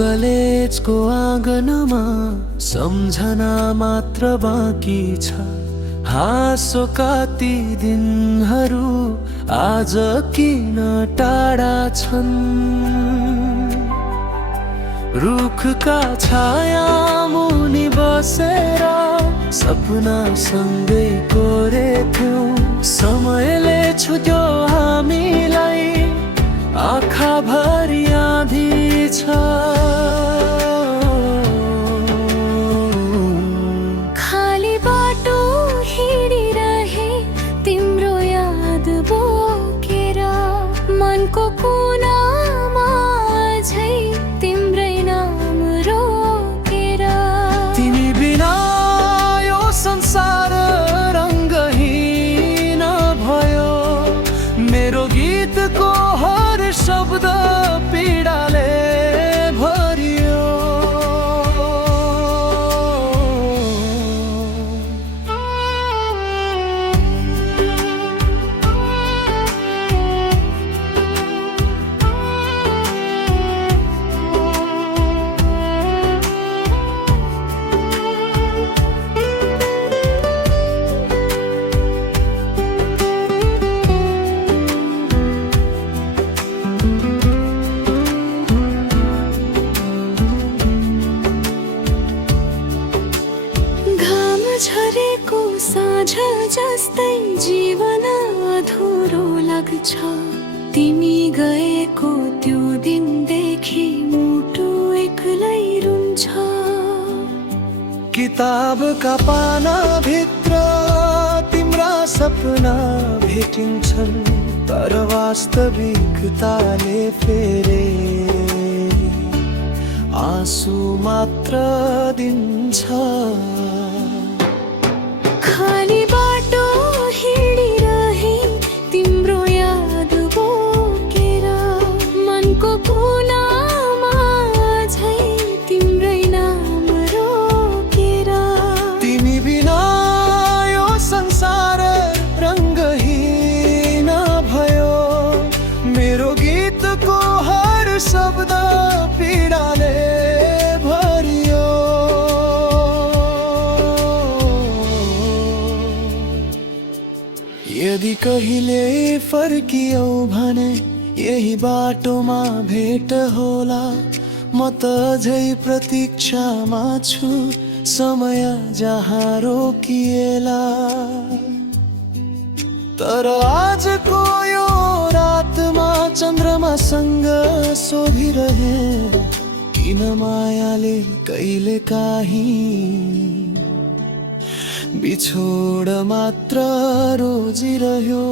कलेजको आँगनमा सम्झना मात्र बाँकी छ। हाँसोका ती दिनहरू आज किन टाढा छन्। रुखका छाया मुनि बसेर सपना सँगै कोरेथ्यौं। समयले छुट्यो हामीलाई, आँखाभरि आँधी छ। खाली बाटो हिँडिरहे तिम्रो याद बोकेर, मनको कुनामा झै तिम्रै नाम रोकेर। तिमी बिना यो संसार रङ्गहीन भयो। मेरो गीतको हर शब्द पीडाले भरियो। झरेको साँझ जस्तै जीवन अधुरो लाग्छ। तिमी गएको त्यो दिनदेखि मुटु एक्लै रुन्छ। किताबका पाना भित्र तिम्रा सपना भेटिन्छन्, तर वास्तविकताले फेरे आँसु मात्र दिन्छ। खाली बाटो हिँडिरहे तिम्रो याद बोकेर, मनको कुनामा झै तिम्रै नाम रोकेर। तिमी बिना यो संसार रङ्गहीन भयो। मेरो गीतको हर शब्द पीडाले भरियो। यदि कहिले फर्कियौ भने यही बाटोमा भेट होला। म त अझै प्रतीक्षामा छु, समय जहाँ रोकिएला। तर आजको यो रातमा चन्द्रमासँग सोधिरहे, किन मायाले कहिले काहीँ बिछोड मात्र रोजिरह्यो।